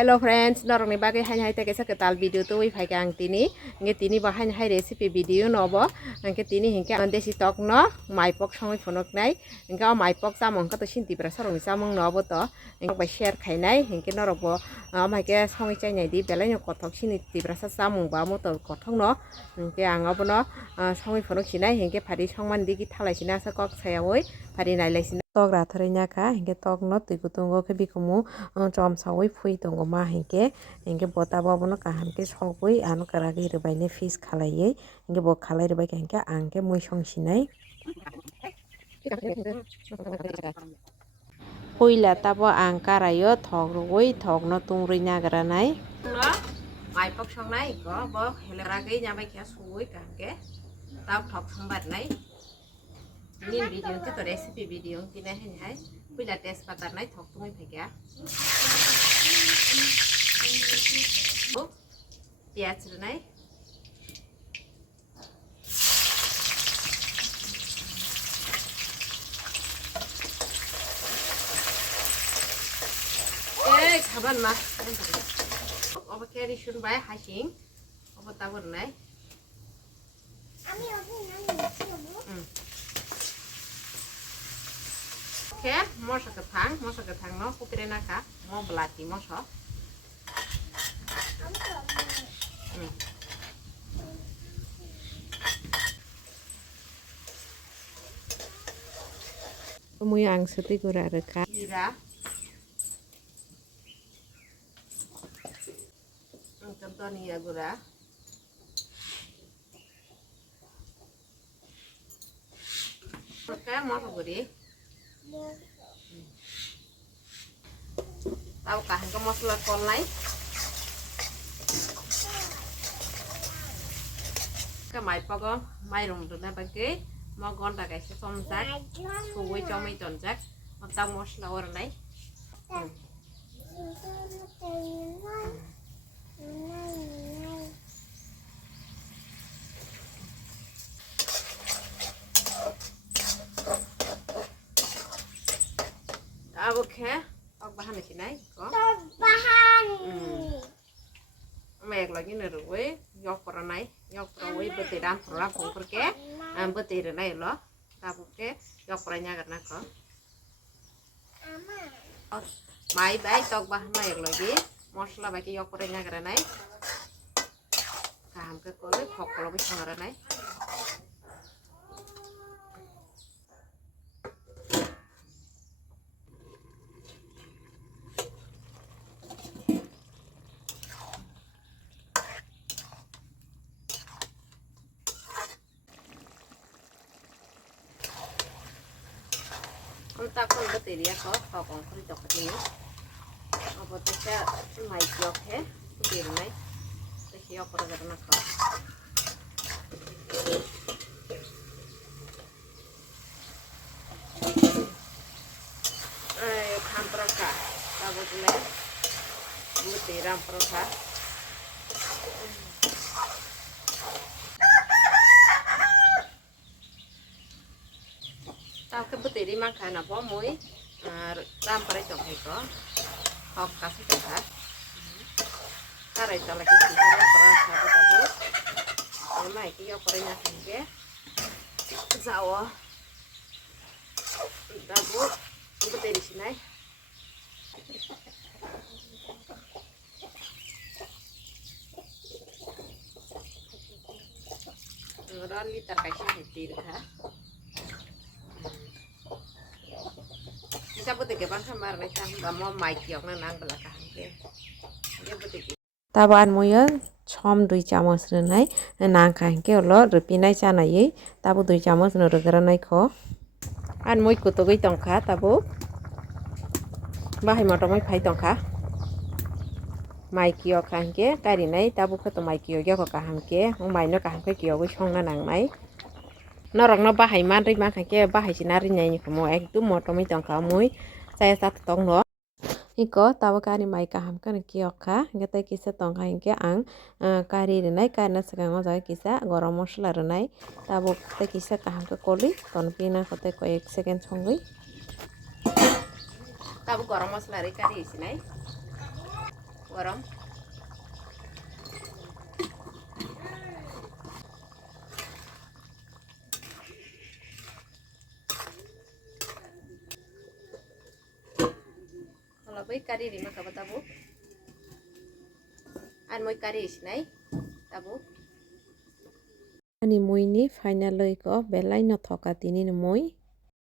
Hello friends, norong ni bagay hanya kita kisah ketal video tu wih pakai ang tini, nge tini bahan hai recipe video nobo, nge tini hingga ande si tok no, mai pok songai phonok nai, hingga mai pok samong kato sinti berasa rong samong nobo to, hingga by share kai nai, hingga norong bo, mai ke songai cai nai di belai nyok kotok sini ti berasa samong ba mo to kotok no, hingga ang abo no, songai phonok sinai, hingga padi songman di kita lai sini asa kok saya woi, padi nai lai sini. Tok ratharinya ka, hingga tok no tu kutungo ke bikumu, chom sawoi phui tongo ma hingga bota bono kaham ke sogoi anu karagi rubai ne fish khalaiye hingga bo khalai rubai hingga angke mui songsinai hoila tabo ang karayo thok roi thok no tungrui nagranai no mai pok songnai ko bo heleragi nyabai kya sugoi kahke tau thok sambat nai ini video itu recipe video tina hai hoila test patar nai thok tungoi phekya piaz nai kapan mah apa kiri sun bay hashing apa tabur nai oke mosa ketang no kupire naka mau belati mosa Mui ang seti gura reka ira contoh nih ya gura oke mau guri tahu kah ke masala konlai ke mai pago mai rong na pakai mau gonta guys somjak suwi chomai tonjak matang mosla ornai oke tok bahan di sini kok bahan mek lagi nerue yok peranai yok perawai betiran perang kongker ke betiran nai lo tabuke yok peranya karena kok mai baik tok bahan mek lagi mosla bagi yok peranya karena nai kaham ke kole kok kalau bisa karena nai tak pun betul ya kok kong kuri tok ini apa teka mai kiok he betul nai kiok ora karena kok ayo kampraka tahu le betul rampraka tao cái bữa tiệc mang khai nào có muối ram phải chọn hay có học cá sĩ chọn hết ta lại chọn là cái gì ram phải chọn cái bút cái này cái dao phải nhặt cái dao đã bút cái bữa tiệc đi này rồi đó liter cái gì thì được hả bisa betul ke bang kamar nih kan mau mic yang nang belakang ke dia betul taban moya chom 2 চামচ renai nang kan ke lo rupinai chanai tabu 2 চামচ no rogranai kho an moi ko to goi tongkha tabu bahai moto moi phai tongkha mai kio kan ke kari nai tabu kho to mai kio ge ko kaham ke mai no kaham ke kio goi songna nang nai norong no bahai man ri ma ke bahai sinari nyai mo ekdum moto mi tong kamui saya satu tong no iko tawa kani mai kaham kan kioka ngata kisa tong ka hingke ang kari renai karena sekarang o jaga kisa gorom mosla renai tabu te kisa kaham ke koli ton pina kote ko 1 second songoi tabu gorom mosla re kari isinai Warong. Kalau baik kari lima kabar tabu. An moi kari isnai tabu. Ani moi ni finally ko belai no thoka tini moi